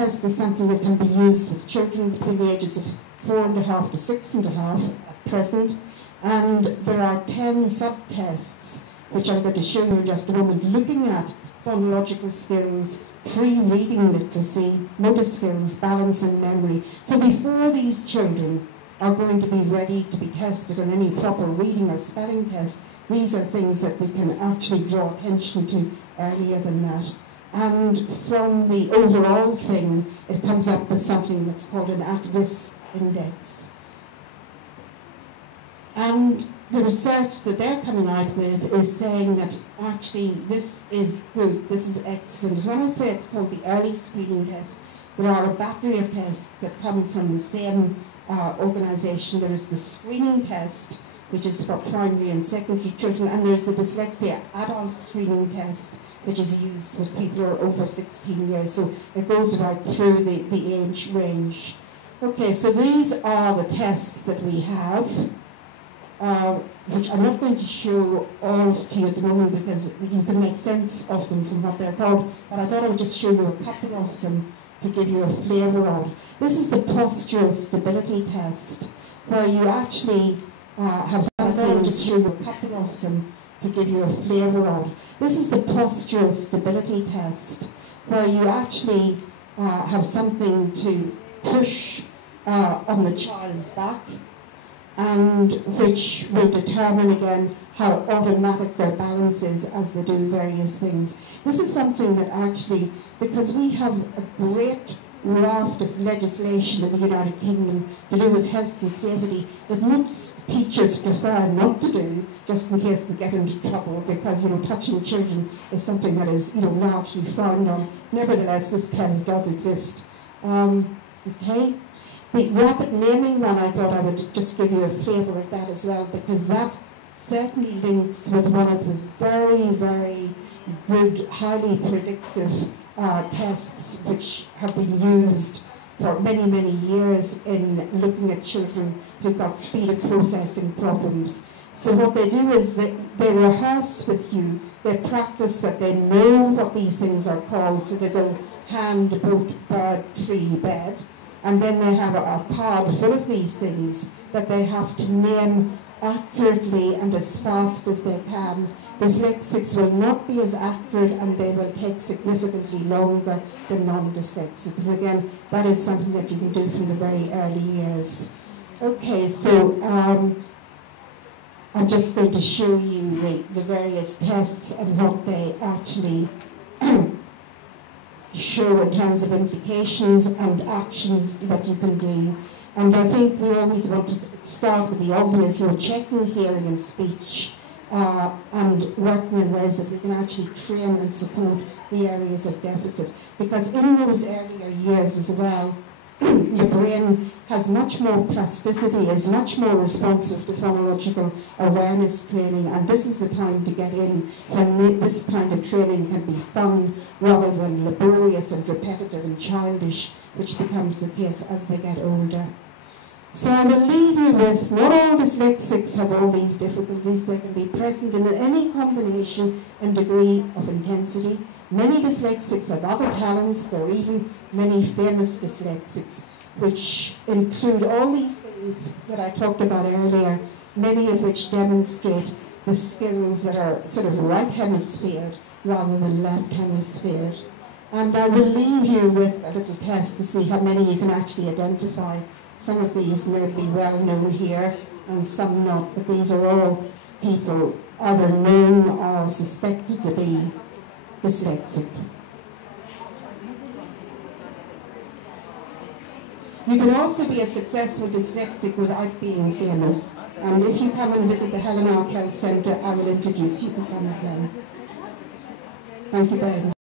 test is something that can be used with children between the ages of 4.5 to 6.5 at present, and there are 10 sub-tests which I'm going to show you in just a moment, looking at phonological skills, pre-reading literacy, motor skills, balance and memory. So before these children are going to be ready to be tested on any proper reading or spelling test, these are things that we can actually draw attention to earlier than that. And from the overall thing, it comes up with something that's called an at-risk index. And the research that they're coming out with is saying that actually this is good, this is excellent. When I say it's called the early screening test, there are a battery of tests that come from the same organisation. There is the screening test, which is for primary and secondary children, and there's the dyslexia adult screening test, which is used with people who are over 16 years. So it goes right through the age range. Okay, so these are the tests that we have, which I'm not going to show all to you at the moment because you can make sense of them from what they're called, but I thought I would just show you a couple of them to give you a flavour of. This is the postural stability test, where you actually have something. I thought I would just show you a couple of them to give you a flavour of. This is the postural stability test, where you actually have something to push on the child's back, and which will determine again how automatic their balance is as they do various things. This is something that actually, because we have a great raft of legislation in the United Kingdom to do with health and safety that most teachers prefer not to do, just in case they get into trouble, because touching children is something that is largely frowned on. Nevertheless, this test does exist. Okay. The rapid naming one, I thought I would just give you a flavour of that as well, because that certainly links with one of the very, very good, highly predictive tests which have been used for many, many years in looking at children who've got speed of processing problems. So what they do is they rehearse with you, they practice that they know what these things are called, so they go hand, boat, bird, tree, bed, and then they have a card full of these things that they have to name accurately and as fast as they can. Dyslexics will not be as accurate, and they will take significantly longer than non-dyslexics. And again, that is something that you can do from the very early years. Okay, so I'm just going to show you the various tests and what they actually show in terms of implications and actions that you can do. And I think we always want to start with the obvious, checking hearing and speech, and working in ways that we can actually train and support the areas of deficit. Because in those earlier years as well, your brain has much more plasticity, is much more responsive to phonological awareness training, and this is the time to get in when this kind of training can be fun rather than laborious and repetitive and childish, which becomes the case as they get older. So I will leave you with, not all dyslexics have all these difficulties. They can be present in any combination and degree of intensity. Many dyslexics have other talents. There are even many famous dyslexics, which include all these things that I talked about earlier, many of which demonstrate the skills that are sort of right hemisphered rather than left hemisphered. And I will leave you with a little test to see how many you can actually identify. Some of these may be well known here and some not, but these are all people either known or suspected to be dyslexic. You can also be a successful dyslexic without being famous. And if you come and visit the Helen Ark Health Centre, I will introduce you to some of them. Thank you very much.